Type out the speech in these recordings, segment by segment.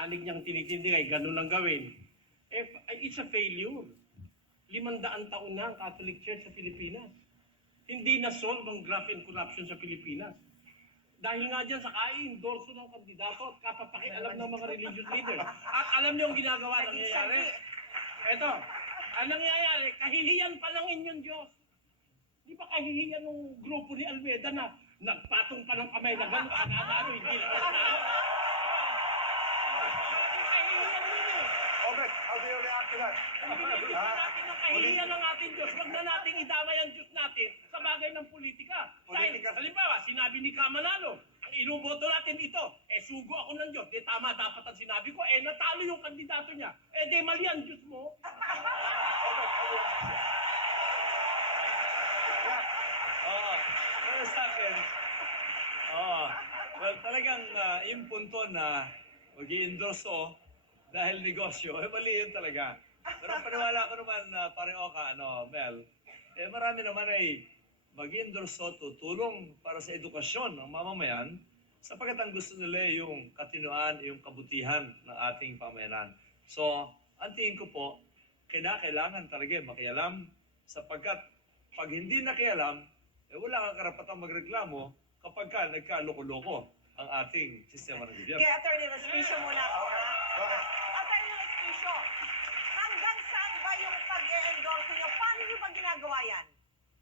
panig niyang tinitindig ay ganun lang gawin. It's a failure. 500 taon na ang Catholic Church sa Pilipinas. Hindi na-solve ang graft and corruption sa Pilipinas. Dahil nga dyan sa endorso ng kandidato at kapapakialam ng mga religious leaders. At alam niyo ang ginagawa nangyayari? Eto, ang nangyayari, kahihiyan pa ng inyong Diyos. Di ba kahihiyan ng grupo ni Almeida na nagpatong pa ng kamay na gano'n, ano, hindi lang. Kahihiyan ninyo. Obet, how do you react to that? Hindi natin ang kahihiyan ng ating Diyos. Huwag na nating idamay ang Diyos natin sa bagay ng politika. Dahil, halimbawa, sinabi ni Kamanalo, ang inuboto natin ito, sugo ako ng Diyos. Di tama dapat ang sinabi ko, natalo yung kandidato niya. Di mali ang Diyos mo. Pero sa akin, well, talagang yung punto na mag-i-endorso dahil negosyo, mali yun talaga. Pero paniwala ko naman, pare Oka, Mel, marami naman ay mag-i-endorso, tutulong para sa edukasyon ng mamamayan sapagkat ang gusto nila yung katinuan, yung kabutihan ng ating pamayanan. So, ang tingin ko po, kailangan talaga makialam sapagkat pag hindi nakialam, wala kang karapatang magreklamo kapag ka nagkaloko-loko ang ating sistema ng gobyerno. Kaya Atty. Respicio muna ako. Atty. Respicio, hanggang saan ba yung pag-e-endorse nyo? Paano nyo ba ginagawa yan?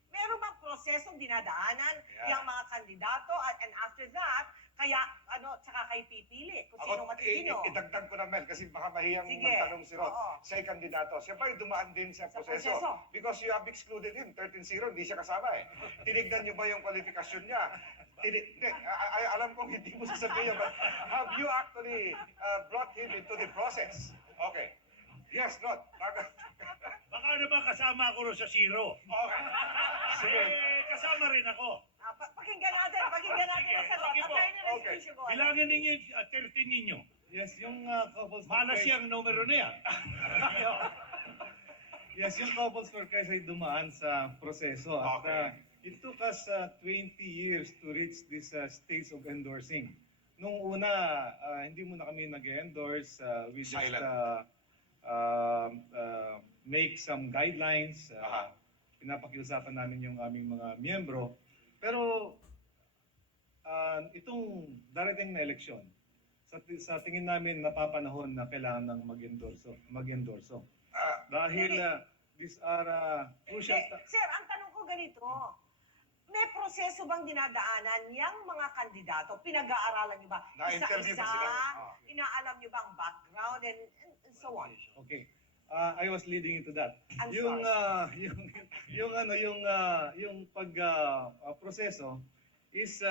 Meron bang prosesong dinadaanan yung mga kandidato and after that, kaya tsaka kayo pipili kung sino matitino? Idagdag ko na, Mel, kasi baka mahiyang Sige. magtanong si Rod. Oo. Siya'y kandidato. Siya ba'y dumaan din sa proseso? proseso. Because you have excluded him. 13-0, hindi siya kasama eh. Tinignan niyo ba yung kwalifikasyon niya? Alam kong hindi mo sasabihin, but have you actually brought him into the process? Okay. Yes, Rod. Baka naman kasama ako sa zero. Okay. Sige. Kasama rin ako. Pakinggan natin ang sagot. Sige po. Atty. Respicio, go ahead. Bilangin ninyo 13 ninyo. Yes, yung couples for Malas Christ. yung numero na yan. Yes, yung couples for Christ ay dumaan sa proseso. At Okay. it took us 20 years to reach this stage of endorsing. Nung una, hindi muna kami nag-endorse. We just Silent. make some guidelines. Aha. Pinapakiusapan namin yung aming mga miyembro. Pero itong darating na eleksyon, sa tingin namin napapanahon na kailangan ng mag-endorso. Dahil these are crucial... Sir, ang tanong ko ganito. May proseso bang dinadaanan yung mga kandidato? Pinag-aaralan nyo ba? Na-interview ba Isa-isa? sila? Inaalam nyo ba ang background and so on? Okay. I was leading into that. I'm yung sorry. yung pag proseso is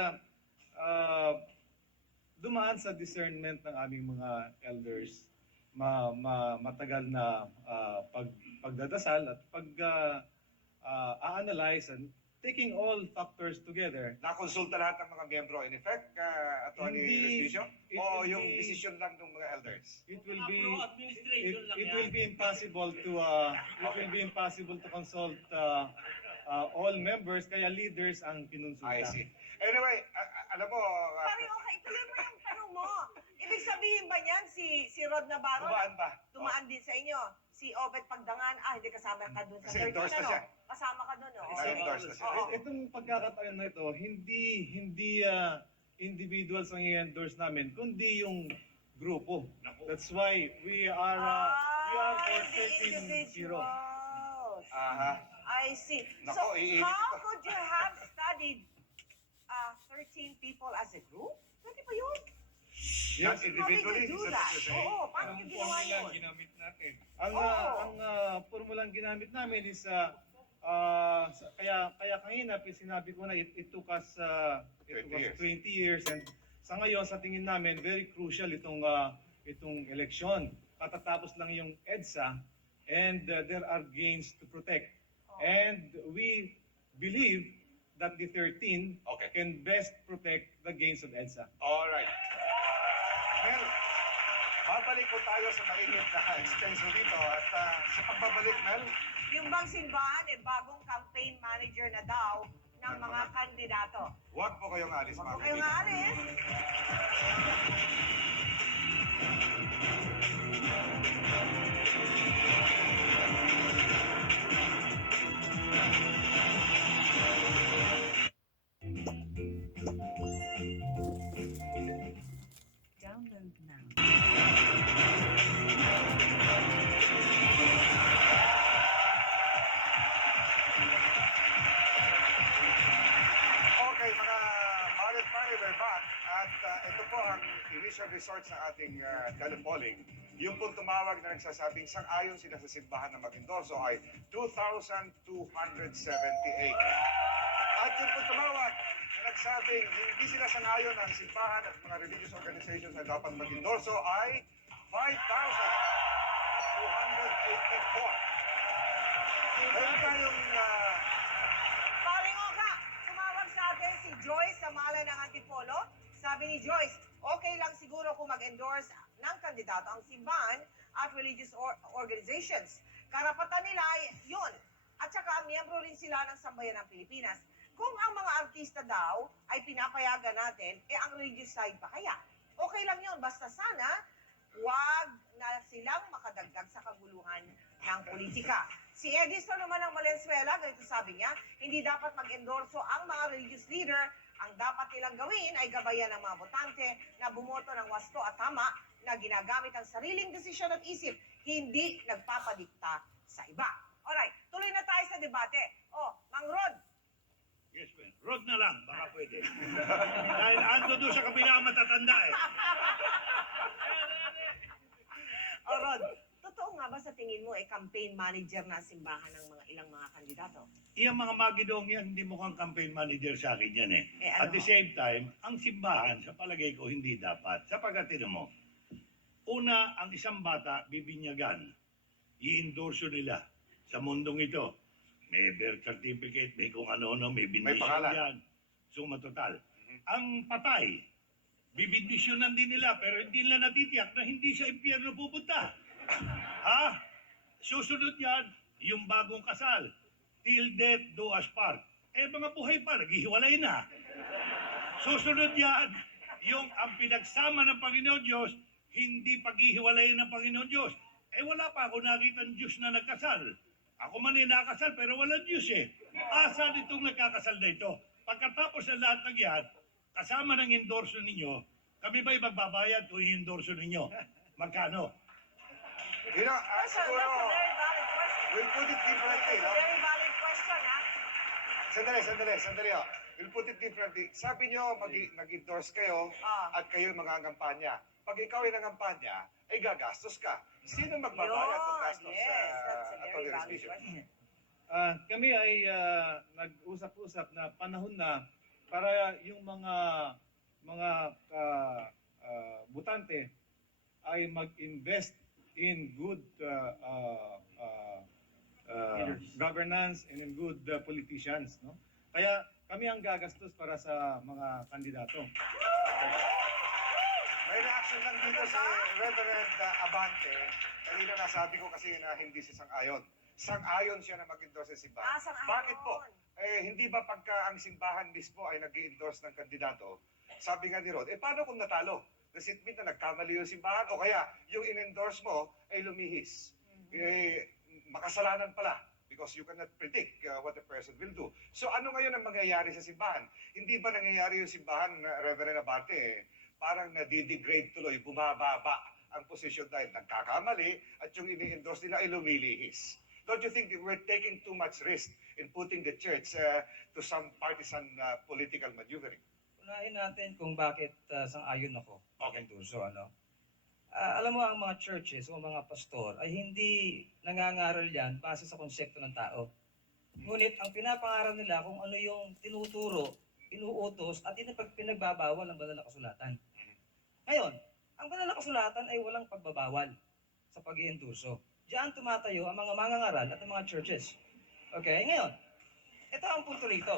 dumaan sa discernment ng aming mga elders, matagal na pagdadasal at a-analyze and taking all factors together. Nakonsulta lahat ng mga miyembro. In effect, Atty. Respicio? O yung decision lang ng mga elders? It will be Administration lang it yan. will be impossible to consult all members, kaya leaders ang I pinunsulta. see. Anyway, alam mo, Pare, okay, ituloy mo yung tanong mo. Ibig sabihin ba niyan si Rod Navarro? dumaan ba? Tumaan din sa inyo. Si Obet Pagdangan, hindi kasama ka dun sa Kasi endorse na siya. Kasama ka dun, no? Kasi endorse na siya. Oo. Itong pagkakataon na ito, hindi individuals ang i-endorse namin, kundi yung grupo. That's why we are for the 13-0. individuals. Aha. I see. So, Nako, iinit how ito. could you have studied 13 people as a group? Pwede ba yun? Yes, How did individually. you do is that? what you're saying? Oo, paano nyo ginawa yun? ginamit natin. Oo. Ang formulang ginamit namin is kaya kanina sinabi ko na it took us 20 20 years and sa ngayon sa tingin namin very crucial itong eleksyon. Katatapos lang yung EDSA and there are gains to protect. And we believe that the 13 Okay. can best protect the gains of EDSA. All right. Mel, babalik po tayo sa mainit na extension dito. At sa pagbabalik, Mel, Yung bang simbahan, bagong campaign manager na daw ng mga kandidato. huwag po kayong alis, mga Huwag kayong kaibigan. aalis. Download now. Okay, mga Marit Pare, we're back. At ito po ang initial results ng ating telepolling. Yung pong tumawag na nagsasabing sang-ayon sila sa simbahan na mag-endorso ay 2,278. At yung pong tumawag na nagsabing hindi sila sang-ayon ng simbahan at mga religious organizations na dapat mag-endorso ay 5,284. Meron tayong Paring Oka, tumawag sa atin si Joyce sa Malay ng Antipolo. Sabi ni Joyce, okay lang siguro kung mag-endorse ng kandidato ang simbahan at religious organizations. Karapatan nila ay yun. At saka miyembro rin sila ng Sambayan ng Pilipinas. Kung ang mga artista daw ay pinapayagan natin, ang religious side pa kaya? Okay lang yun, basta sana wag na silang makadagdag sa kaguluhan ng politika. Si Edison naman ng Valenzuela, ganito sabi niya, hindi dapat mag-endorso ang mga religious leader. Ang dapat nilang gawin ay gabayan ng mga botante na bumoto ng wasto at tama na ginagamit ang sariling desisyon at isip, hindi nagpapadikta sa iba. Alright, tuloy na tayo sa debate. Mang Rod, Yes, man. Road na lang, baka pwede. Dahil ando doon sa kabila matatanda eh. Rod, totoo nga ba sa tingin mo campaign manager na ang simbahan ng mga ilang mga kandidato? Iyang mga magidong yan, hindi mukhang campaign manager sa akin yan eh. Ano? At the same time, ang simbahan, sa palagay ko, hindi dapat. Sapagkat tinan mo, una, ang isang bata, bibinyagan, i-endorso nila sa mundong ito. May birth certificate, may kung ano-ano, may bindisyon pangalan. yan. Suma total. Ang patay, bibindisyonan din nila, pero hindi nila natitiyak na hindi sa impyerno pupunta. Ha? Susunod yan, yung bagong kasal. Till death do us part. Mga buhay pa, naghihiwalay na. Susunod yan, yung ang pinagsama ng Panginoon Diyos, hindi paghihiwalay ng Panginoon Diyos. Wala pa ako nakita ng Diyos na nagkasal. Ako man ay nakasal, pero walang Diyos eh. Asan itong nagkakasal na ito? Pagkatapos ng lahat ng yan, kasama ng endorso ninyo, kami ba'y magbabayad kung i-endorso ninyo? Magkano? You know, That's a siguro, very valid question. we'll put it differently. It's No? a very valid question, ha? Sandali. We'll put it differently. Sabi nyo, nag-endorse kayo Ah. at kayo mga-ngampanya. Pag ikaw ay nangampanya, ay gagastos ka. Sino magbabayad ng gastos Yes, that's a very Atty. valid Respicio? question. Kami ay nag-usap-usap na panahon na para yung mga butante ay mag-invest in good governance and in good politicians, no? Kaya kami ang gagastos para sa mga kandidato. May reaction lang dito si Reverend Abante. Kanina nasabi ko kasi na hindi siya sang-ayon. Sang-ayon siya na mag-endorse sa simbahan. Sang-ayon. Bakit po? Hindi ba pagka ang simbahan mismo ay nag-endorse ng kandidato, sabi nga ni Rod, paano kung natalo? Nasitmit na nagkamali yung simbahan o kaya yung in-endorse mo ay lumihis. Makasalanan pala because you cannot predict what the person will do. So ano ngayon ang mangyayari sa simbahan? Hindi ba nangyayari yung simbahan, Reverend Abante, parang nadidegrade tuloy, bumababa ang posisyon dahil nagkakamali at yung ini-endorse nila ay lumilihis. Don't you think we're taking too much risk in putting the church to some partisan political maneuvering? Unahin natin kung bakit sang-ayon ako. Okay. Endorso, ano? Alam mo, ang mga churches o mga pastor ay hindi nangangaral yan base sa konsepto ng tao. Ngunit ang pinapangaral nila kung ano yung tinuturo, inuutos at pinagbabawal ng banal na kasulatan. Ngayon, ang banal na kasulatan ay walang pagbabawal sa pag-iendorso. Diyan tumatayo ang mga mangangaral at ang mga churches. Okay, ngayon, ito ang punto rito.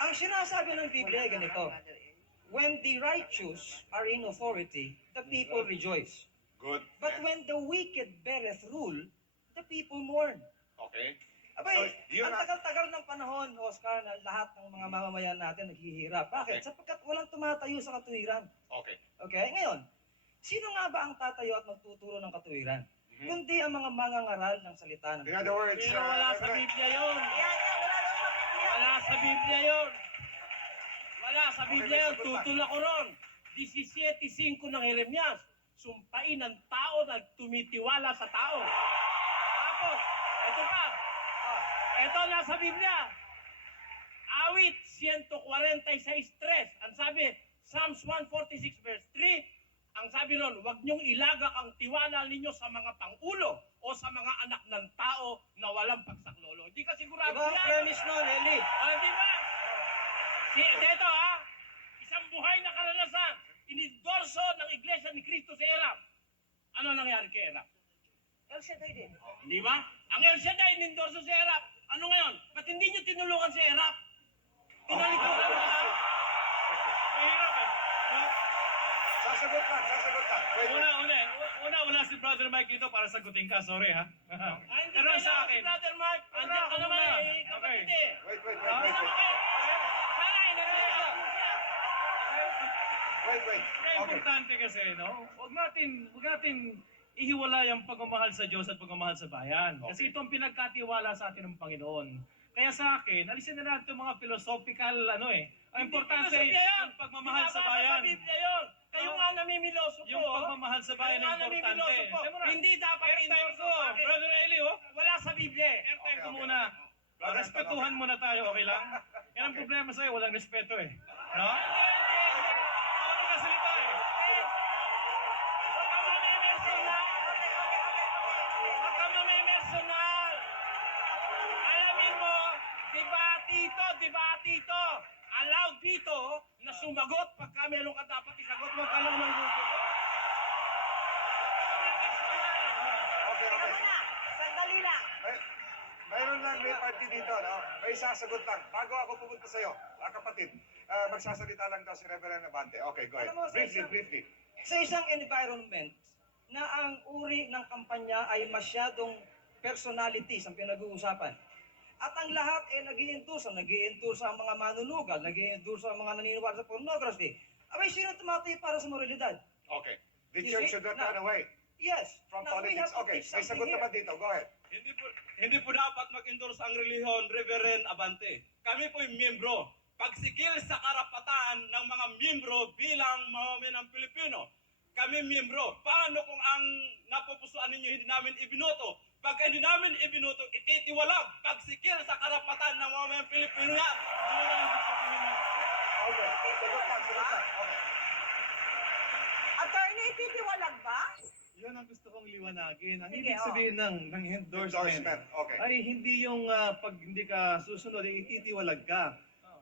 Ang sinasabi ng Biblia ay ganito, when the righteous are in authority, the people rejoice. Good. But when the wicked beareth rule, the people mourn. Okay. Abay, So, yun ang ang- tagal-tagal ng panahon, Oscar, na lahat ng mga mamamayan natin naghihirap. Bakit? Okay. Sapagkat walang tumatayo sa katuwiran. Okay. Okay? Ngayon, sino nga ba ang tatayo at magtuturo ng katuwiran? Mhm. Kundi ang mga mangangaral ng salita ng In other words, Pero wala sa Reverend, Biblia yun. Yan, wala daw sa Biblia. Wala sa Biblia yun. Teka, sa Biblia yun, Okay, may sagot tutol ako ron. 17:5 ng Jeremias. Sumpain ng tao na tumitiwala sa tao. Tapos, ito pa. Ito nasa Biblia. Awit 146:3. Ang sabi, Psalms 146 verse 3, ang sabi nun, huwag niyong ilagak ang tiwala ninyo sa mga pangulo o sa mga anak ng tao na walang pagsaklolo. Hindi ka sigurado Iba ang yan. premise nun, Eli. Di ba? Dito isang buhay na karanasan, inidorso ng Iglesia ni Cristo sa Erap. Ano nangyari kay Erap? El Shaddai din. Di ba? Ang El Shaddai inidorso sa Erap. Ano ngayon? Ba't hindi niyo tinulungan si Erap? Tinalikuran mo ha? Mahirap eh. No? Sasagot lang, sasagot lang. Wait, wait. Wala si Brother Mike dito para sagutin ka. Sorry ha. Hindi Pero kailangan sa si akin, Brother Mark. Andiyan ka naman eh, kapatid eh. Wait, wait, Hindi wait, naman kayo. Sana inanay ka. wait, wait. kaya Okay. importante kasi, no? Huwag natin ihiwalay ang pagmamahal sa Diyos at pagmamahal sa bayan. Kasi ito ang pinagkatiwala sa atin ng Panginoon. Kaya sa akin, alisin na natin yung mga philosophical, ang importante Hindi filosofya yan. yung pagmamahal sa Binabasa bayan. sa Biblia yun. Kayo nga namimiloso po. Yung pagmamahal sa bayan Kayo nga ang importante. namimiloso po. Siyempre, Hindi dapat airtime endorso ko, sa akin. Brother Eli, Wala sa Biblia eh. airtime ko Okay, muna. Brother, Respetuhan muna tayo, okay lang? Yan ang problema sa'yo, walang respeto eh. No? Ano ka salita eh? Huwag ka mamimersonal. Huwag ka mamimersonal. Alamin mo, debate ito. Allowed dito na sumagot pagka meron ka dapat isagot. Huwag ka lang manggugulo. Okay, Teka okay. muna, sandali lang. Mayroon lang may party dito, no? May sasagot lang. Bago ako pupunta sa'yo, kapatid, magsasalita lang daw si Reverend Abante. Okay, go ahead. Alam mo, sa Briefly, isang- briefly. Sa isang environment na ang uri ng kampanya ay masyadong personalities ang pinag-uusapan. At ang lahat ay nag-i-endorse ang mga manunugal, nag-i-endorse ang mga naniniwala sa pornography. Abay, sino tumatay para sa moralidad? Okay. The You church see? should not Now- run away Yes. from Now, we politics. have to Okay, teach may something sagot here. naman dito. Go ahead. Hindi po dapat mag-endorse ang relihiyon, Reverend Abante. Kami po'y miyembro. Pagsikil sa karapatan ng mga miyembro bilang mamamayang Pilipino. Kami miyembro. Paano kung ang napupusuan ninyo hindi namin ibinoto? Pagka hindi namin ibinoto, ititiwalag. Pagsikil sa karapatan ng mamamayang Pilipino yan. Yun ang ibig sabihin natin. Okay, sagot lang, sagot lang. Okay. Attorney, titiwalag ba? Yun ang gusto kong liwanagin. Ang Sige, ibig sabihin ng endorsement Endorsement. Okay. ay hindi yung pag hindi ka susunod, ititiwalag ka.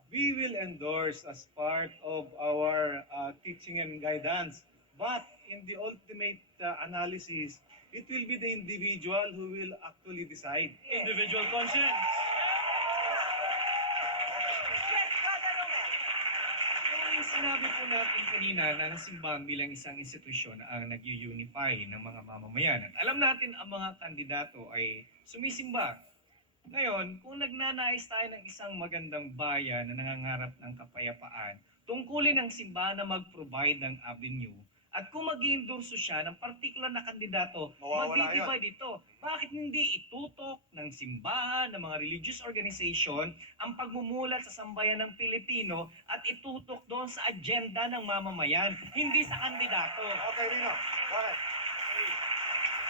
We will endorse as part of our teaching and guidance. But in the ultimate analysis, it will be the individual who will actually decide. Yes. Individual conscience. Yes, Brother Romel. Yung sinabi po natin kanina na ang simbahan bilang isang institusyon ang nag-unify ng mga mamamayan. At alam natin ang mga kandidato ay sumisimba. Ngayon, kung nagnanais tayo ng isang magandang bayan na nangangarap ng kapayapaan, tungkulin ng simbahan na mag-provide ng avenue. At kung mag-endorso siya ng particular na kandidato, Mawawala mag-divide dito. Bakit hindi itutok ng simbahan, ng mga religious organization, ang pagmumulat sa sambayan ng Pilipino at itutok doon sa agenda ng mamamayan, hindi sa kandidato. Okay, Nino. Bakit?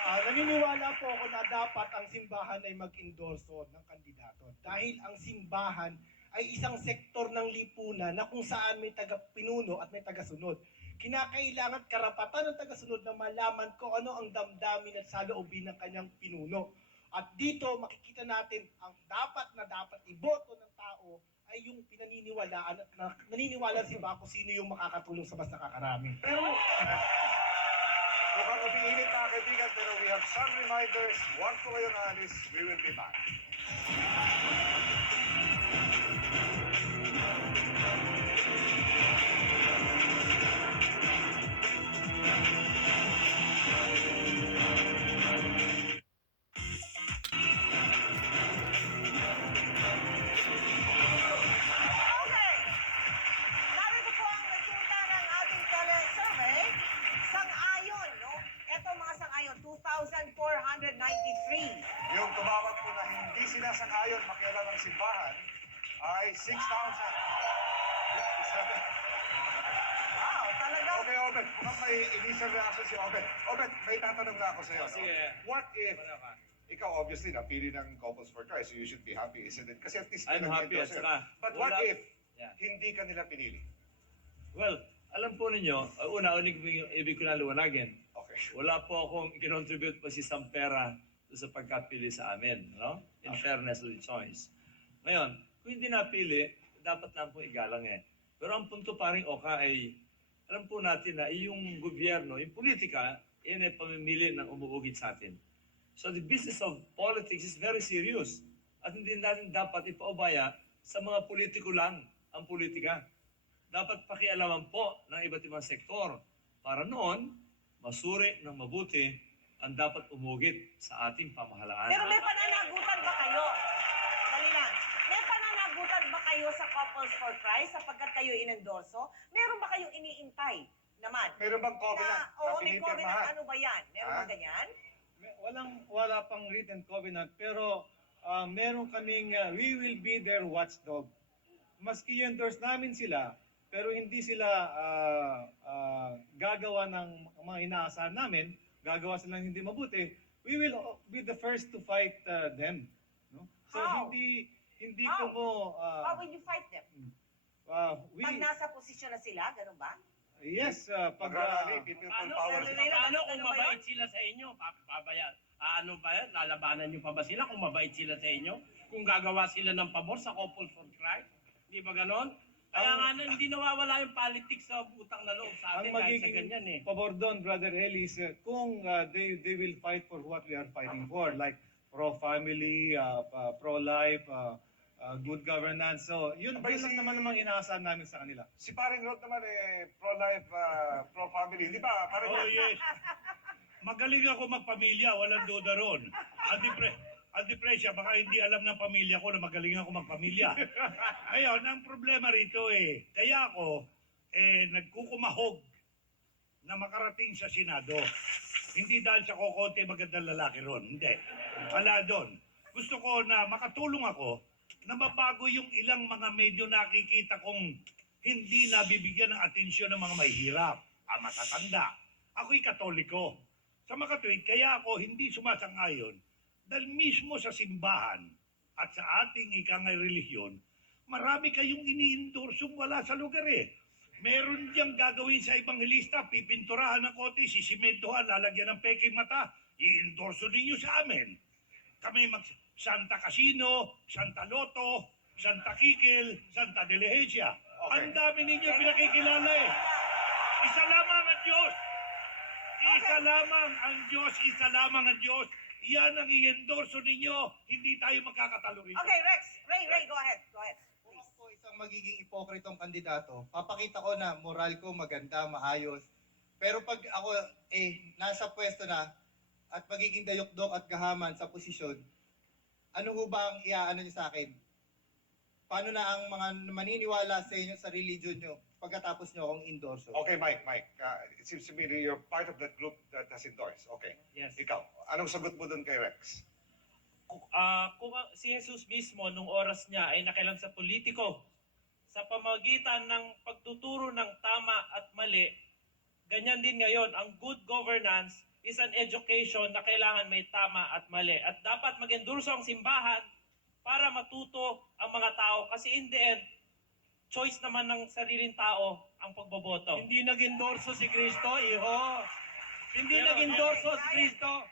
Naniniwala po ako na dapat ang simbahan ay mag-endorso ng kandidato. Dahil ang simbahan ay isang sektor ng lipunan na kung saan may taga-pinuno at may taga-sunod. Kinakailangan karapatan ng taga-sunod na malaman kung ano ang damdamin at saloobin ng kanyang pinuno. At dito makikita natin ang dapat iboto ng tao ay yung pinaniniwalaan at naniniwala si Bako sino yung makakatulong sa mas nakakarami. Pero Mukhang umiinit mga kaibigan, pero we have some reminders. Huwag po kayong alis. We will be back. Okay. Narito po ang resulta ng ating telesurvey. Sang-ayon, no? Ito mga sang-ayon, 2,493. Yung tumawag po na hindi sila sang-ayon makialam ng simbahan ay 6,000. Wow, talaga. Okay, Obet. Mukhang may initial reaction si Obet. Obet, may tatanong na ako sa'yo. Oh, sige. What if, Pareho ka. ikaw obviously napili ng Couples for Christ, so you should be happy, isn't it? Kasi at least I'm happy at nag-endorse saka But what wala- if Yeah. hindi ka nila pinili? Well, alam po ninyo, ibig ko na liwanagin. Okay. Wala po akong i-contribute pa si Sampera sa pagkapili sa amin, no? In fairness to the choice. Ngayon, kung hindi napili, dapat lang po igalang eh. Pero ang punto paring Oka ay, alam po natin na yung gobyerno, yung politika, yan ay pamimili ng umuugit sa atin. So the business of politics is very serious. At hindi natin dapat ipaubaya sa mga politiko lang ang politika. Dapat pakialaman po ng iba't ibang sektor para noon, masuri ng mabuti ang dapat umugit sa ating pamahalaan. Pero may pananagutan ba kayo? Dali lang. May pananagutan ba kayo sa Couples for Christ sapagkat kayo inendorso? Meron ba kayong iniintay naman? Meron bang covenant na Oo, may pinipirmahan? covenant. Ano ba yan? Meron ba Ah? ganyan? Wala pang written covenant, pero meron kaming, we will be their watchdog. Maski endorse namin sila, pero hindi sila gagawa ng mga inaasahan namin, gagawa sila ng hindi mabuti, we will be the first to fight them. No? So How? hindi How? ko po, How will you fight them? Pag nasa posisyon na sila, ganun ba? yes, pag, Pag-rally, people power. Paano kung mabait sila sa inyo? Pabayaan. Ano ba yan? Lalabanan nyo pa ba sila kung mabait sila sa inyo? Kung gagawa sila ng pabor sa Couple for Christ? Di ba ganon? Kaya nga hindi nawawala yung politics sa utang na loob sa ang atin dahil sa magiging ganyan eh. pabor doon, Brother Eli, is kung they will fight for what we are fighting for, like pro-family, pro-life, good governance. So, yun Abay, lang si- naman namang inaasahan namin sa kanila. Si Paring Rod naman pro-life, pro-family. Hindi ba? Paring Oh, Rod? yes. Magaling ako magpamilya, walang duda ron. Antipresya, baka hindi alam ng pamilya ko na magaling ako magpamilya. Ngayon, ang problema rito kaya ako nagkukumahog na makarating sa Senado. Hindi dahil sa kokonti magandang lalaki ron, hindi. Wala doon. Gusto ko na makatulong ako na mabago yung ilang mga medyo nakikita kong hindi nabibigyan ng atensyon ng mga mahihirap, matatanda. Ako'y Katoliko. Sa makatuwid, kaya ako hindi sumasang-ayon dahil mismo sa simbahan at sa ating ikangay relihiyon, marami kayong iniindorsong wala sa lugar eh. Meron diyang gagawin sa ebanghelista, pipinturahan ng kote, sisimentohan, lalagyan ng peking mata, i-endorso ninyo sa amin. Kami Santa Casino, Santa Loto, Santa Kikil, Santa Delehesia. Okay. Ang dami ninyo pinakikilala eh. Isa lamang ang Diyos. Isa lamang ang Diyos, isa lamang ang Diyos. Yan ang i-endorso ninyo. Hindi tayo magkakatalo rito. Okay, Rex. Ray, go ahead. Go ahead. Kung ako po isang magiging ipokritong kandidato, papakita ko na moral ko maganda, maayos. Pero pag ako nasa pwesto na at magiging dayok-dok at gahaman sa posisyon, ano ho ba ang iaano niyo sa akin? Paano na ang mga maniniwala sa inyo, sa religion nyo, pagkatapos nyo akong endorso? Okay, Mike. It seems to me that you're part of that group that has endorsed. Okay. Yes. Ikaw, anong sagot mo doon kay Rex? Kung si Jesus mismo nung oras niya ay nakialam sa politiko sa pamagitan ng pagtuturo ng tama at mali, ganyan din ngayon, ang good governance is an education na kailangan may tama at mali. At dapat mag-endorso ang simbahan para matuto ang mga tao. Kasi in the end, choice naman ng sariling tao ang pagboboto. Hindi nag-endorso si Kristo, iho. Hindi nag-endorso si Kristo.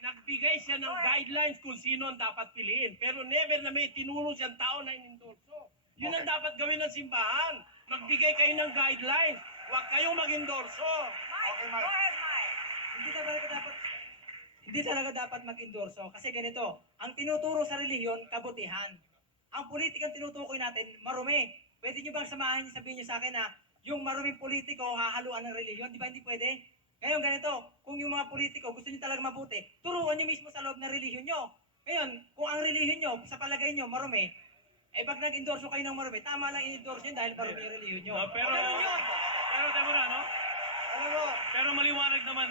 Nagbigay siya ng guidelines kung sino ang dapat piliin. Pero never na may tinuro siyang tao na inendorso. Yun ang Okay. dapat gawin ng simbahan. Magbigay kayo ng guidelines. Huwag kayong mag-endorso. Mike, Okay, go Mike. ahead, Mike. Hindi talaga dapat mag-endorso kasi ganito, ang tinuturo sa relihiyon, kabutihan. Ang politikang tinutukoy natin, marumi. Pwede nyo bang samahan niyo, sabihin niyo sa akin na yung maruming politiko hahaluan ng relihiyon? Di ba hindi pwede? Ngayon ganito, kung yung mga politiko gusto niyo talaga mabuti, turuan niyo mismo sa loob ng relihiyon nyo. Ngayon, kung ang relihiyon nyo, sa palagay nyo, marumi, pag nag-endorso kayo ng marumi, tama lang i-endorso yun dahil marumi yung relihiyon nyo. pero, Ganun yun. pero tama na, no? Alam mo, Pero maliwanag naman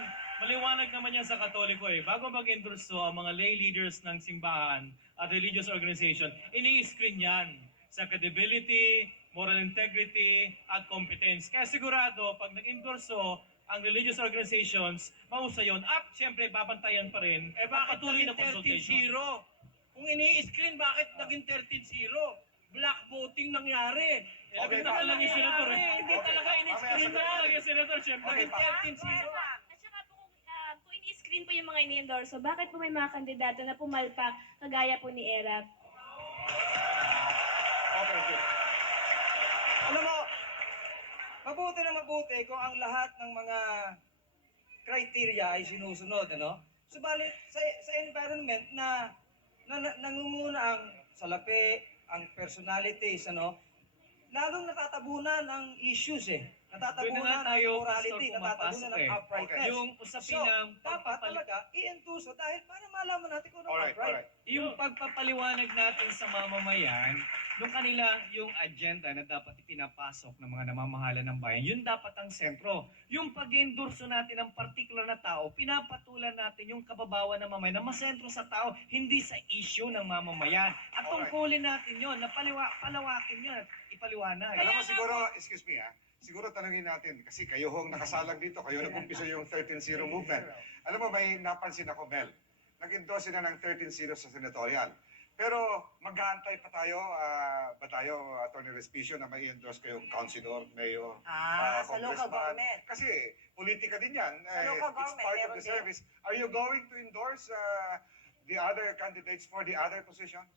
yan sa Katoliko eh. Bago mag-endorso ang mga lay leaders ng simbahan at religious organization, ini-screen yan sa credibility, moral integrity, at competence. Kaya sigurado, pag nag-endorso ang religious organizations, mahusay yun. At siyempre, babantayan pa rin ang patuloy na consultation. 13-0? Kung ini-screen, bakit naging 13-0? Black voting nangyari. Okay, Naging lang yung senator eh. Hindi Okay. talaga in-screen Mamaya na. Naging senator, siyempre. Okay, pa. 13-0. At saka po, kung ini-screen po yung mga ini-endorso, bakit po may mga kandidato na pumalpak kagaya po ni Erap? Okay, good. Alam mo, mabuti na mabuti kung ang lahat ng mga criteria ay sinusunod, ano? Subalit sa environment na nangunguna ang salapi, ang personalities, ano? Lalong natatabunan ang issues eh. Doon na Natatabunan nga ang tayo, morality, Pastor, natatabunan pumapasok ang eh. uprightness. Yung usapin So, ng dapat talaga i-endorso dahil para malaman natin kung ano Alright, upright. alright. Yung pagpapaliwanag natin sa mamamayan, nung kanila yung agenda na dapat ipinapasok ng mga namamahala ng bayan, yun dapat ang sentro. Yung pag-endorso natin ng particular na tao, pinapatulan natin yung kababawan ng mamayan na masentro sa tao, hindi sa issue ng mamamayan. At Alright. tungkulin natin yun, na palawakin yun at ipaliwanag. Alam mo siguro, excuse me siguro tanungin natin, kasi kayo hong nakasalang dito, kayo nag-umpisa yung 13-0 movement. Alam mo, may napansin ako, Mel. Nag-endorse na ng 13-0 sa senatorial. Pero mag-aantay pa tayo, Attorney Respicio, na may endorse kayong councilor, mayor, Sa local congressman. government. Kasi politika din yan. Sa local It's government, part of meron the din. service. Are you going to endorse the other candidates for the other positions?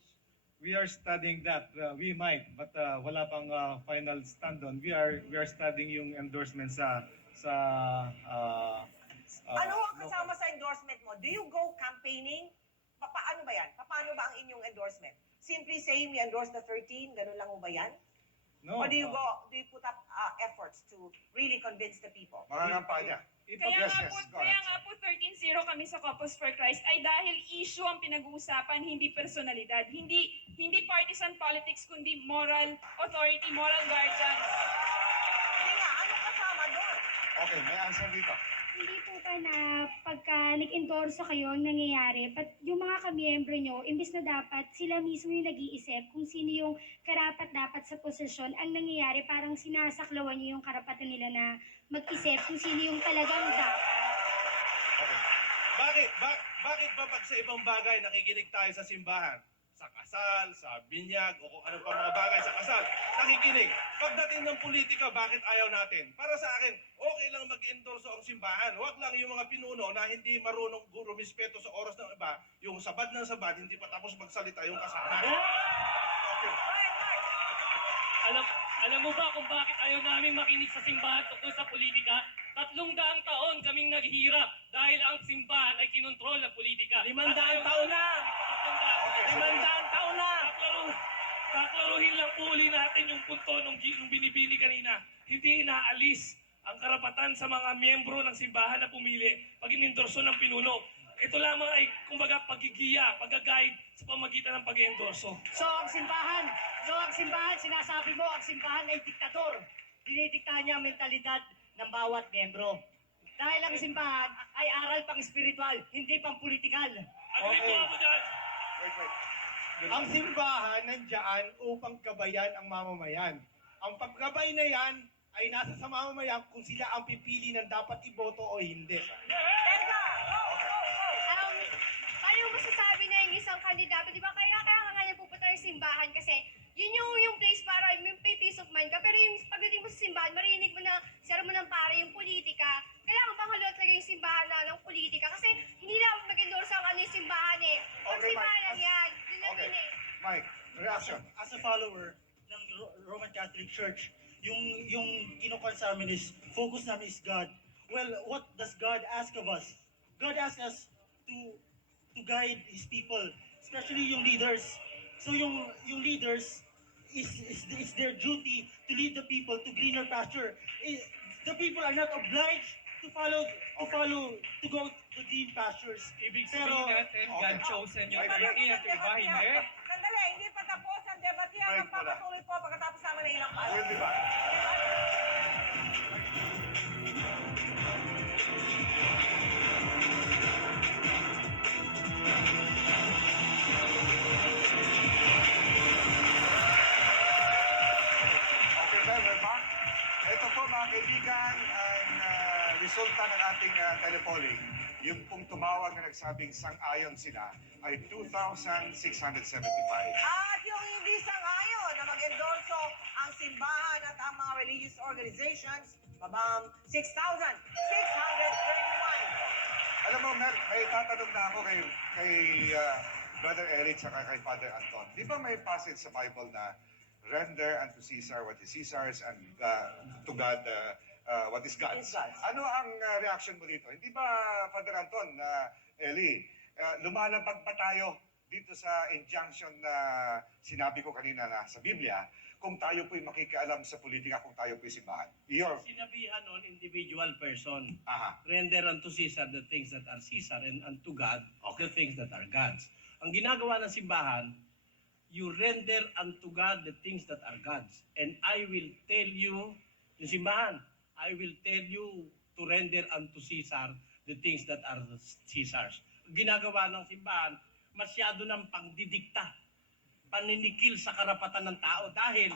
We are studying that. We might, but wala pang final stand on. We are studying yung endorsement sa Ano ang kasama sa endorsement mo? Do you go campaigning? Paano ba yan? Paano ba ang inyong endorsement? Simply saying we endorse the 13, ganun lang mo ba yan? No. Or do you put up efforts to really convince the people? Mga kampanya. Kaya Yes, nga yes, po, go ahead. kaya nga po 13-0 kami sa Couples for Christ ay dahil issue ang pinag-uusapan, hindi personalidad. Hindi partisan politics, kundi moral authority, moral guardians. Hindi nga, ano kasama doon? Okay, may answer dito. Hindi po ba na pagka nag-endorso kayo, ang nangyayari, but yung mga kamiyembro nyo, imbis na dapat sila mismo yung nag-iisip kung sino yung karapat-dapat sa posisyon, ang nangyayari parang sinasaklawan nyo yung karapatan nila na mag-isip kung sino yung talagang dapat. Bakit ba pag sa ibang bagay nakikinig tayo sa simbahan? Sa kasal, sa binyag, o kung ano pa mga bagay sa kasal, nakikinig. Pagdating ng politika, bakit ayaw natin? Para sa akin, okay lang mag-endorso ang simbahan. Huwag lang yung mga pinuno na hindi marunong rumispeto sa oras ng iba, yung sabad ng sabad, hindi pa tapos magsalita yung kasama. Okay. Alam mo ba kung bakit ayaw namin makinig sa simbahan tungkol sa politika? 300 taon kaming naghihirap dahil ang simbahan ay kinontrol ng politika. 500 taon na! 500 taon na! Kaklaruhin lang po uli natin yung punto nung binibini kanina. Hindi inaalis ang karapatan sa mga miyembro ng simbahan na pumili pag inendorso ng pinuno. Ito lamang ay, kumbaga, pagigiya, pag-guide sa pamagitan ng pag-endorso. So ang simbahan, sinasabi mo, ang simbahan ay diktador. Dinidikta niya ang mentalidad ng bawat miyembro. Dahil ang simbahan ay aral pang spiritual, hindi pang politikal. Agree po ako dyan. Wait. Ang simbahan nandiyan upang gabayan ang mamamayan. Ang paggabay na yan ay nasa sa mamamayan kung sila ang pipili ng dapat iboto o hindi. Teka! Paano masasabi na yung isang kandidato, di ba? Kaya nga yan pupunta ng simbahan kasi yun yung place para may peace of mind ka. Pero yung pagdating mo sa simbahan, marinig mo na sermon ng pare yung politika. Kailangan bang haluan talaga yung simbahan ng politika? Kasi hindi na mag-endorse ang yung simbahan eh. Ang Okay, simbahan Mike. lang yan. Yun lang Okay. yun eh. Mike, reaction. As a follower ng Roman Catholic Church, yung kinukwan sa amin is, focus namin is God. Well, what does God ask of us? God asks us to guide His people, especially yung leaders. So yung leaders, it's their duty to lead the people to greener pasture. The people are not obliged to go to green pastures. Ibig sabihin natin, God chosen yung Okay. party at yung iba hindi. Sandali, hindi pa tapos ang debate yan. Break muna. Magpapatuloy po pagkatapos namin ng ilang Will be back. mga kaibigan, ang resulta ng ating telepolling, yung pong tumawag na nagsabing sang-ayon sila ay 2,675. At yung hindi sang-ayon na mag-endorso ang simbahan at ang mga religious organizations, mabang 6,631. Alam mo, Mel, may tatanong na ako kay Brother Eric at kay Father Anton. Di ba may passage sa Bible na render unto Caesar what is Caesar's and to God what is God's? Is God's. Ano ang reaction mo dito? Hindi ba, Father Anton, Eli, lumalabag pa tayo dito sa injunction na sinabi ko kanina na sa Biblia kung tayo po'y makikialam sa politika, kung tayo po'y simbahan? Sinabihan on individual person. Aha. Render unto Caesar the things that are Caesar and unto God the things that are God's. Ang ginagawa ng simbahan, you render unto God the things that are God's. And I will tell you, yung simbahan, I will tell you to render unto Caesar the things that are Caesar's. Ang ginagawa ng simbahan, masyado ng pangdidikta, paninikil sa karapatan ng tao. Dahil,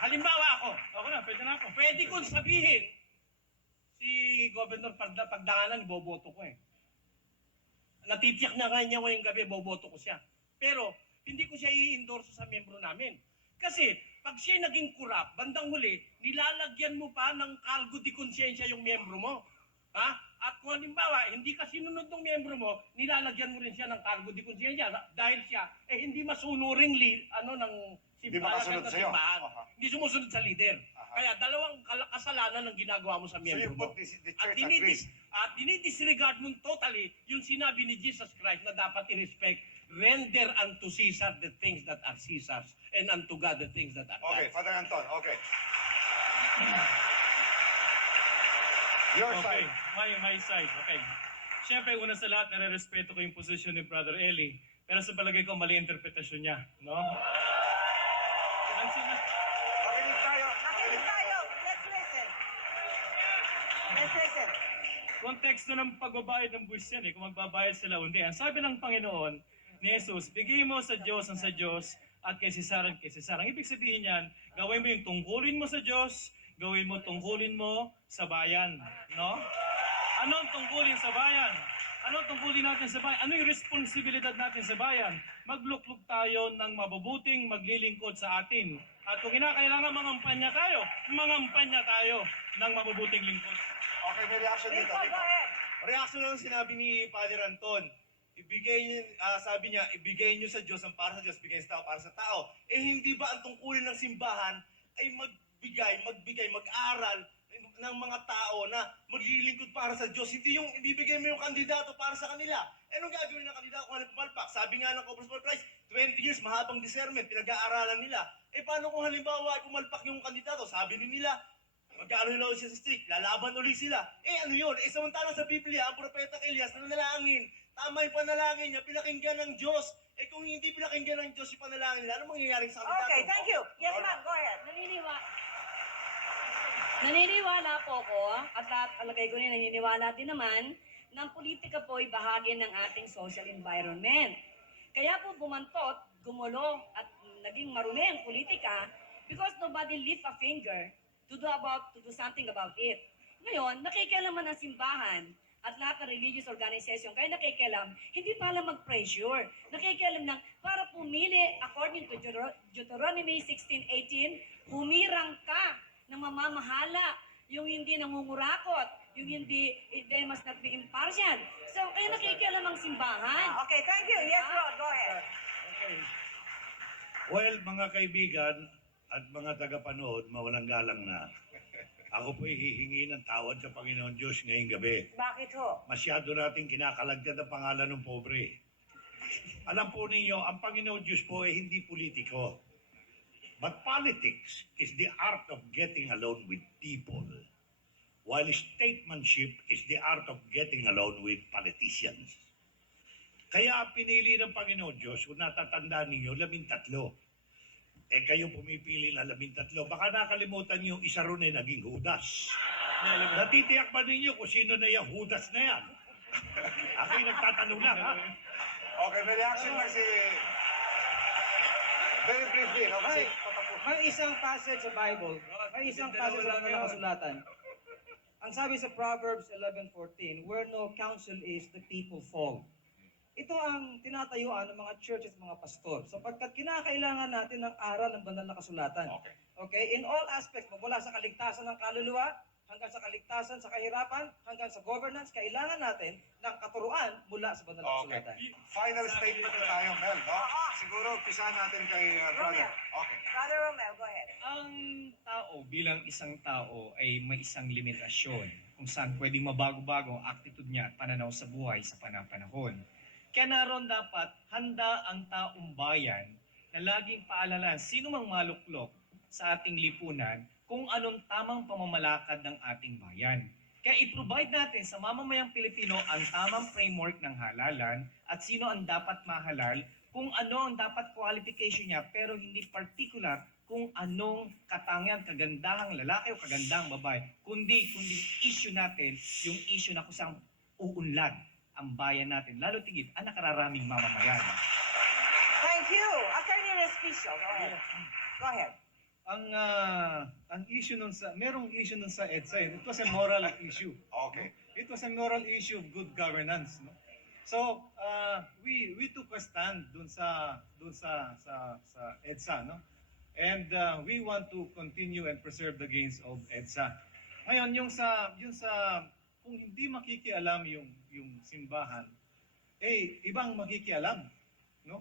halimbawa ako, Ako na, pwede na ako. pwede kong sabihin, si Governor Pagdanganan, boboto ko eh. Natitiyak na nga niya ngayong gabi, boboto ko siya. Pero, hindi ko siya i-endorse sa membro namin. Kasi, pag siya naging kurap, bandang huli, nilalagyan mo pa ng cargo di konsensya yung membro mo. Ha? At kung halimbawa, hindi ka sinunod ng membro mo, nilalagyan mo rin siya ng cargo di konsensya dahil siya, hindi masunuring ng Hindi makasunod at sa'yo. simbahan. Aha. Hindi sumusunod sa leader. Aha. Kaya dalawang kasalanan ang ginagawa mo sa So membro you mo. put the At church at risk. dinidisregard mo totally yung sinabi ni Jesus Christ na dapat i-respect, render unto Caesar the things that are Caesar's and unto God the things that are Okay, God's. Father Anton, okay. Your Okay, side. my side. Okay. Siyempre, una sa lahat, nare-respeto ko yung posisyon ni Brother Eli. Pero sa palagay ko, mali interpretasyon niya. No? Ang Makinig tayo. Makinig tayo. Let's listen. Let's listen. konteksto ng pagbabayad ng buwis yan eh, kung magbabayad sila o hindi. Ang sabi ng Panginoon ni Jesus, bigay mo sa Diyos ang sa Diyos at kay Cesar ang kay Cesar. Ang ibig sabihin niyan, gawin mo yung tungkulin mo sa Diyos, gawin mo tungkulin mo sa bayan. No? Anong tungkulin sa bayan? Anong tungkulin natin sa bayan? Ano yung responsibilidad natin sa bayan? Maglukluk tayo ng mabubuting maglilingkod sa atin. At kung kinakailangan mangampanya tayo ng mabubuting lingkod. Okay, may reaction dito. Rico, go ahead. Reaction lang sinabi ni Father Anton. Sabi niya, ibigay niyo sa Diyos ang para sa Diyos, bigay sa tao para sa tao. Hindi ba ang tungkulin ng simbahan ay magbigay, mag-aral ng mga tao na maglilingkod para sa Diyos? Hindi yung ibibigay mo yung kandidato para sa kanila. Anong gagawin ng kandidato kung pumalpak? Sabi nga ng Corpus Christ, 20 years, mahabang discernment, pinag-aaralan nila. Paano kung halimbawa ay pumalpak yung kandidato? Sabi nila, magkaano nila siya sa stick, lalaban ulit sila. Ano yun? Samantalang sa Biblia, ang propeta Elias nanalangin. Tama yung panalangin niya, pinakinggan ng Diyos. Kung hindi pinakinggan ng Diyos yung panalangin nila, ano mangyayari sa kandidato? Okay, thank you. Yes, ma'am, go ahead. Naniniwala po ko, at alagay ko rin naniniwala din naman, na ang politika po ay bahagi ng ating social environment. Kaya po bumantot, gumulo, at naging marumi ang politika because nobody lift a finger to do something about it. Ngayon, nakikialaman ang simbahan at lahat ng religious organization, kaya nakikialam, hindi pala mag-pressure. Nakikialam lang, para pumili, according to Deuteronomy 16:18, humirang ka ng mamamahala, yung hindi nangungurakot, yung hindi, they must not be impartial. So, kaya nakikialam ang simbahan. Okay, thank you. Yes, Rod, go ahead. Okay. Well, mga kaibigan at mga tagapanood, mawalang galang na, ako po'y hihingi ng tawad sa Panginoon Diyos ngayong gabi. Bakit ho? Masyado nating kinakalagyan ang pangalan ng pobre. Alam po ninyo, ang Panginoon Diyos po ay hindi politiko. But politics is the art of getting along with people, while statesmanship is the art of getting along with politicians. Kaya pinili ng Panginoon Diyos, kung natatandaan ninyo, 13. Kayo pumipili na 13. Baka nakalimutan niyo, isa ron ay naging Judas. Natitiyak ba ninyo kung sino na yung Judas na yan? Ako'y nagtatanong lang, ha? Okay, may reaction lang si... Very briefly, no? Kasi patapos. May isang passage sa Bible, may isang passage sa banal na kasulatan. Ang sabi sa Proverbs 11:14, where no counsel is, the people fall. Ito ang tinatayuan ng mga churches at mga pastor sapagkat kinakailangan natin ng aral ng banal na kasulatan. Okay? In all aspects, mula sa kaligtasan ng kaluluwa, hanggang sa kaligtasan sa kahirapan, hanggang sa governance, kailangan natin ng katuruan mula sa banal na kasulatan. Final statement na tayo, Mel, no? Siguro, pisahan natin kay brother. Okay. Brother Romel, go ahead. Ang tao bilang isang tao ay may isang limitasyon kung saan pwedeng mabago-bago ang attitude niya at pananaw sa buhay sa panahon. Kaya naroon dapat handa ang taong bayan na laging paalalan sino mang maluklok sa ating lipunan kung anong tamang pamamalakad ng ating bayan. Kaya i-provide natin sa mamamayang Pilipino ang tamang framework ng halalan at sino ang dapat mahalal, kung ano ang dapat qualification niya, pero hindi particular kung anong katangian, kagandahang lalaki o kagandahang babae, kundi issue natin yung issue na kusang uunlad ang bayan natin, lalo tigit ang nakararaming mamamayan. Thank you. Attorney Respicio, go ahead. Go ahead. Ang issue nun sa, merong issue nun sa EDSA, it was a moral issue. Okay. It was a moral issue of good governance, no? So, we took a stand dun sa EDSA, no? And we want to continue and preserve the gains of EDSA. Ngayon, yung sa kung hindi makikialam yung simbahan, ibang makikialam, no?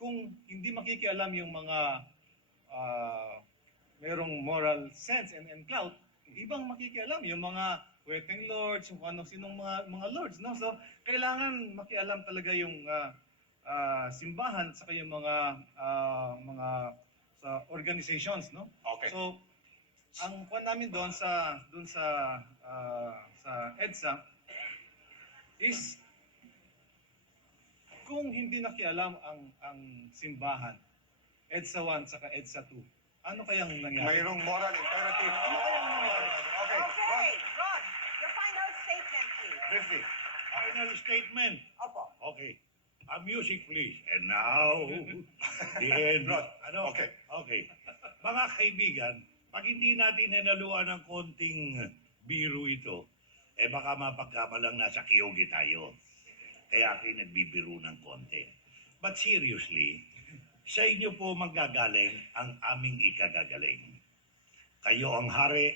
Kung hindi makikialam yung mga merong moral sense and clout, ibang makikialam yung mga weteng lords, yung sinong mga lords, no? So kailangan makialam talaga yung simbahan sa yung mga organizations, no? Okay. So ang kwan namin doon sa EDSA is kung hindi nakialam ang simbahan, EDSA 1 saka EDSA 2, ano kayang nangyari? Mayroong moral imperative. Ano kayang nangyari? Okay. Okay, Ron, your final statement, please. Briefly. Final statement. Opo. Okay. Music, please. And now, the end. Rod, Ano? okay. Okay. Mga kaibigan, pag hindi natin hinaluan ng konting biro ito, baka mapagkamalang nasa kiyogi tayo. Kaya ako'y nagbibiro ng konti. But seriously, sa inyo po manggagaling ang aming ikagagaling. Kayo ang hari,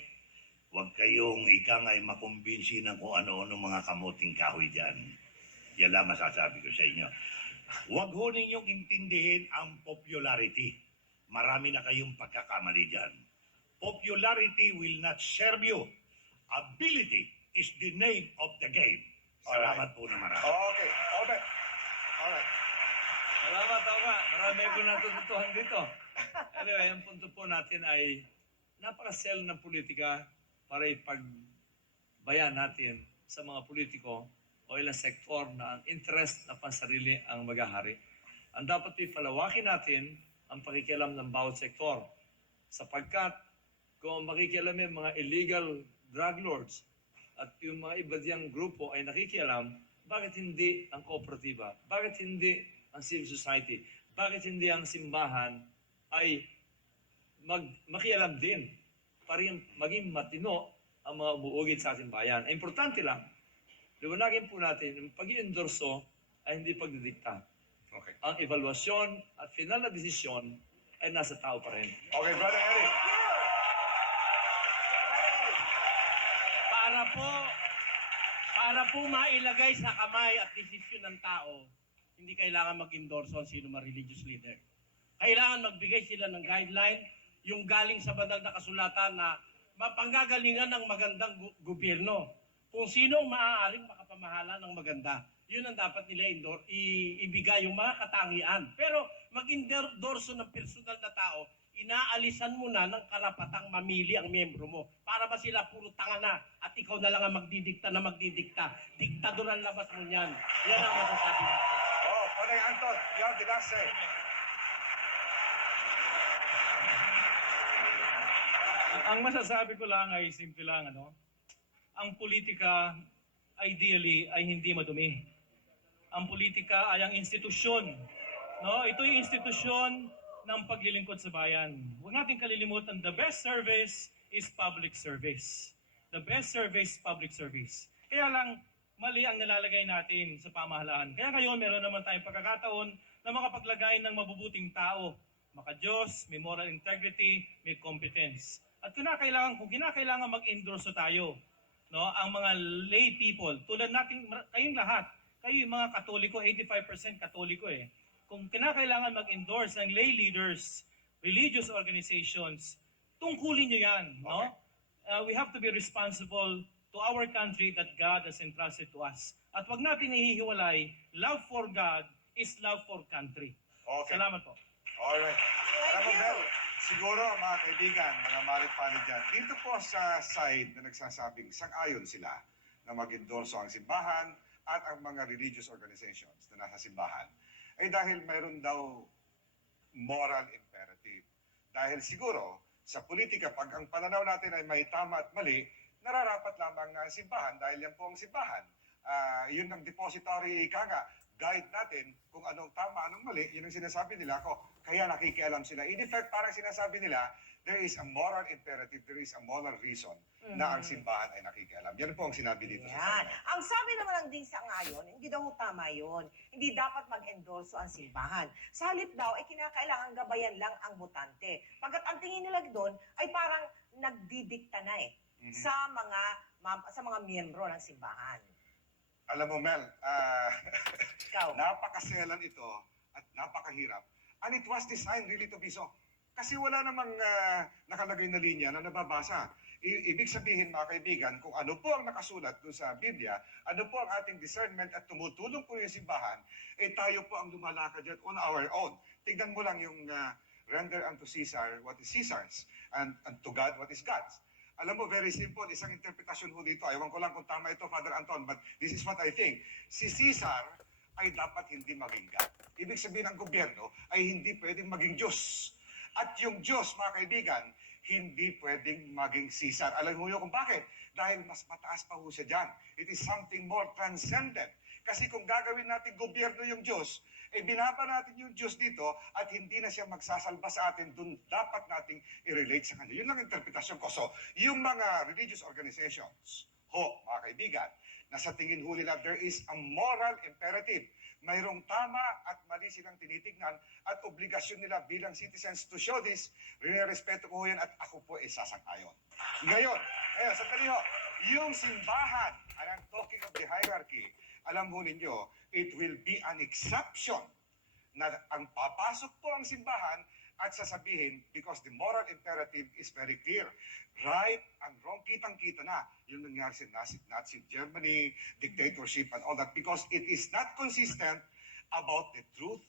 huwag kayong ikangay makumbinsi ng kung ano-ano mga kamuting kahoy dyan. Yan lang masasabi ko sa inyo. Huwag ho ninyong intindihin ang popularity. Marami na kayong pagkakamali dyan. Popularity will not serve you. Ability is the name of the game. Salamat po na marami. Okay. Obet. Alright. Salamat, Oka. Marami po natututuhan dito. Anyway, ang punto po natin ay napakasel ng politika para ipagbayan natin sa mga politiko o ilang sektor na ang interest na pansarili ang maghahari. Ang dapat ipalawakin natin ang pakikialam ng bawat sektor sapagkat kung makikialam yung mga illegal drug lords at yung mga iba diyang grupo ay nakikialam, bakit hindi ang kooperatiba? Bakit hindi ang civil society? Bakit hindi ang simbahan ay makialam din para maging matino ang mga umuugit sa ating bayan? Ang importante lang, liwanagin po natin, yung pag-iendorso ay hindi pagdidikta. Okay. Ang evaluasyon at final na desisyon ay nasa tao pa rin. Okay, Brother Eric. Para po mailagay sa kamay at desisyon ng tao, hindi kailangan mag-endorso ang sino mga religious leader. Kailangan magbigay sila ng guideline, yung galing sa banal na kasulatan na mapanggagalingan ng magandang gobyerno. Kung sino ang maaaring makapamahala ng maganda, yun ang dapat nila ibigay yung mga katangian. Pero mag-endorso ng personal na tao, inaalisan mo na ng karapatang mamili ang membro mo. Para ba sila puro tanga na at ikaw na lang ang magdidikta. Diktadoran labas mo niyan. Yan ang masasabi natin. Oh, Panay Anton, you have the last say. Ang masasabi ko lang ay simple lang, ano? Ang politika ideally ay hindi madumi. ang politika ay ang institusyon. No? Ito yung institusyon ng paglilingkod sa bayan. Huwag natin kalilimutan, the best service is public service. The best service, public service. Kaya lang, mali ang nalalagay natin sa pamahalaan. Kaya ngayon, meron naman tayong pagkakataon na makapaglagay ng mabubuting tao. Maka-Diyos, may moral integrity, may competence. At kung kinakailangan mag-endorso tayo, no, ang mga lay people, tulad nating, kayong lahat, kayo yung mga Katoliko, 85% Katoliko eh. Kung kinakailangan mag-endorse ng lay leaders, religious organizations, tungkulin nyo yan, no? We have to be responsible to our country that God has entrusted to us. At wag natin ihihiwalay, love for God is love for country. Okay. Salamat po. Alright. Alam mo, Mel, siguro mga kaibigan, mga malit-palit dyan, dito po sa side na nagsasabing sang-ayon sila na mag-endorso ang simbahan at ang mga religious organizations na nasa simbahan, ay dahil mayroon daw moral imperative. Dahil siguro, sa politika, pag ang pananaw natin ay may tama at mali, nararapat lamang na ang simbahan dahil yan po ang simbahan. Yun ang depository nga, guide natin kung anong tama, anong mali, yun ang sinasabi nila ko. Kaya nakikialam sila. In effect, parang sinasabi nila, there is a moral imperative, there is a moral reason na ang simbahan ay nakikialam. Yan po ang sinabi dito sa Yan. Senate. Ang sabi naman ng din sa ngayon, hindi daw tama yun. Hindi dapat mag-endorso ang simbahan. Sa halip daw, ay kinakailangan gabayan lang ang botante. Pagkat ang tingin nila doon, ay parang nagdidikta na sa mga miyembro ng simbahan. Alam mo, Mel, Ikaw. napakaselan ito at napakahirap. And it was designed really to be so. Kasi wala namang nakalagay na linya na nababasa. Ibig sabihin, mga kaibigan, kung ano po ang nakasulat doon sa Biblia, ano po ang ating discernment at tumutulong po yung simbahan, tayo po ang lumalakad dyan on our own. Tignan mo lang yung render unto Caesar what is Caesar's and to God what is God's. Alam mo, very simple, isang interpretasyon ho dito. Ewan ko lang kung tama ito, Father Anton, but this is what I think. Si Caesar ay dapat hindi maging God. Ibig sabihin ng gobyerno ay hindi pwedeng maging Diyos. At yung Diyos, mga kaibigan, hindi pwedeng maging Caesar. Alam mo yun kung bakit? Dahil mas mataas pa ho siya dyan. It is something more transcendent. Kasi kung gagawin natin gobyerno yung Diyos, binaba natin yung Diyos dito at hindi na siya magsasalba sa atin, dun dapat nating i-relate sa Kanya. Yun lang interpretasyon ko. So, yung mga religious organizations, mga kaibigan, na sa tingin ho nila, there is a moral imperative. Mayroong tama at mali silang tinitignan at obligasyon nila bilang citizens to show this. Respeto ko yan at ako po sasang-ayon. Ngayon, sandali ho, yung simbahan, and I'm talking of the hierarchy, alam mo ninyo, it will be an exception na ang papasok po ang simbahan at sasabihin, because the moral imperative is very clear. Right and wrong, kitang-kita na yung nangyari sa Nazi Germany, dictatorship and all that, because it is not consistent about the truth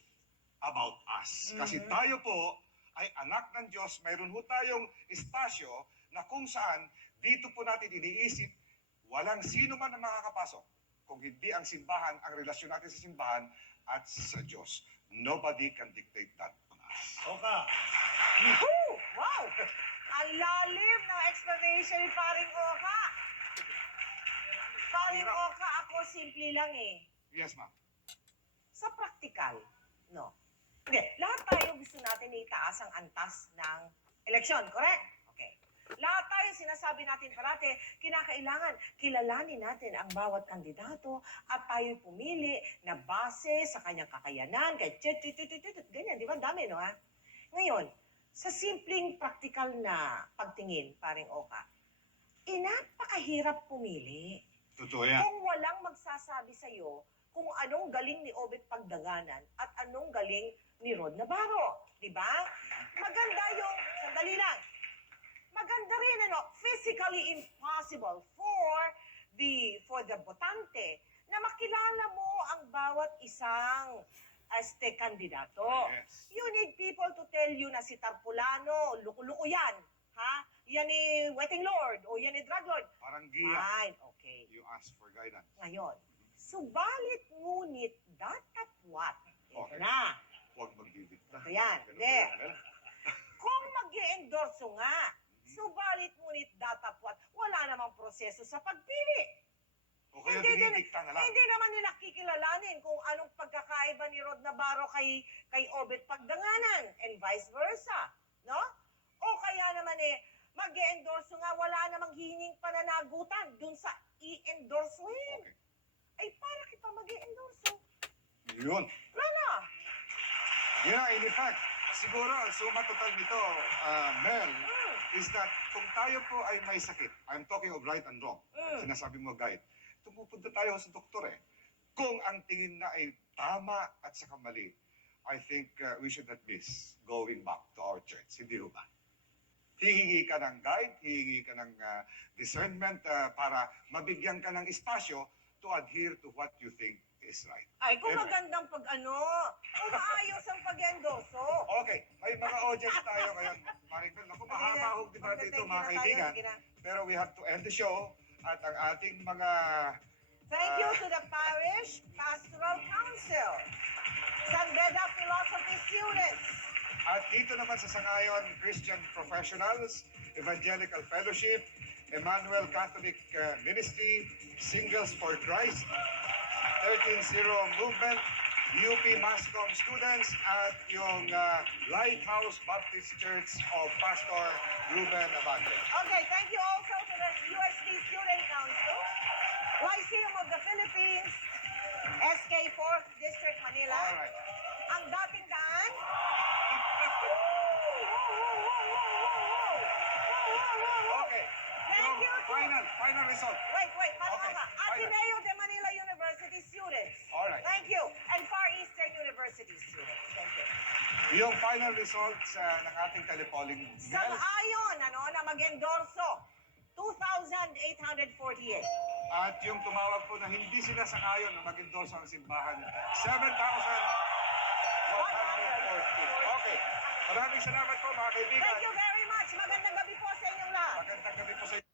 about us. Kasi tayo po ay anak ng Diyos, mayroon ho tayong espasyo na kung saan dito po natin iniisip, walang sino man ang makakapasok kung hindi ang simbahan, ang relasyon natin sa simbahan at sa Diyos. Nobody can dictate that on us. Oka, Wow! Ang lalim ng explanation ni Paring Oka. Paring Oka, ako simple lang Yes, ma'am. Sa practical, no? Hindi, lahat tayo gusto natin na itaas ang antas ng eleksyon, correct? Okay. Lahat tayo sinasabi natin parati, kinakailangan kilalanin natin ang bawat kandidato at tayo pumili na base sa kanyang kakayanan, ganyan, di ba? Dami, no ha? Ngayon, sa simpleng practical na pagtingin, Paring Oka, napakahirap pumili. Totoo yan. Kung walang magsasabi sa'yo kung anong galing ni Obet Pagdanganan at anong galing ni Rod Navarro. Di ba? Maganda yung, sandali lang, maganda rin, physically impossible for the botante na makilala mo ang bawat isang kandidato. Yes. You need people to tell you na si Tarpulano, luko-luko yan. Ha? Yan ni Wedding Lord o yan ni Drug Lord. Parang giya. Fine, okay. You ask for guidance. Ngayon, subalit ngunit datapwat. Ito Okay. na. Huwag magdidikta. Ito yan. Ganun Hindi. ba yan? Kung mag-i-endorso nga, subalit ngunit datapwat, wala namang proseso sa pagpili. O kaya Hindi din- dinidikta na lang. Hindi naman nila kikilalanin kung anong pagkakaiba ni Rod Navarro kay Obet Pagdanganan and vice versa, no? O kaya naman mag-e-endorso nga, wala namang hihinging pananagutan dun sa i-endorsohin. Okay. Ay, para kita mag-e-endorso. Yun. Wala na. Yeah, in fact, siguro, suma total nito, Mel, is that kung tayo po ay may sakit, I'm talking of right and wrong, sinasabi mo, guide, tumupunta tayo sa doktor eh. Kung ang tingin na ay tama at saka mali, I think we should not miss going back to our church. Hindi ba? Hihingi ka ng guide, hihingi ka ng discernment para mabigyan ka ng espasyo to adhere to what you think is right. Ay, kung Amen. magandang kung maayos ang pag-endorso. Okay, may mga audience tayo ngayon, Maribel. Naku, mahaba hong debate ito, mga kaibigan. Pero we have to end the show at ang ating mga... Thank you to the Parish Pastoral Council, San Beda Philosophy students, At dito naman sa Sangayon Christian Professionals, Evangelical Fellowship, Emmanuel Catholic Ministry, Singles for Christ, 13-0 Movement, UP Mascom students, at yung Lighthouse Baptist Church of Pastor Ruben Abante. Okay, thank you also to the UST Student Council, Lyceum of the Philippines, SK 4th District, Manila. All right. Ang dating daan. Okay. Thank you. Final result. Wait, parang Okay, ka. final. Ateneo de Manila University students. All right. Thank you. And Far Eastern University students. Thank you. Yung final results ng ating telepolling. Sang-ayon, na mag-endorso. 2,848. At yung tumawag po na hindi sila sangayon na mag-endorse ang simbahan, 7,140. Okay. Maraming salamat po mga kaibigan. Thank you very much. Magandang gabi po sa inyong lahat. Magandang gabi po sa inyo.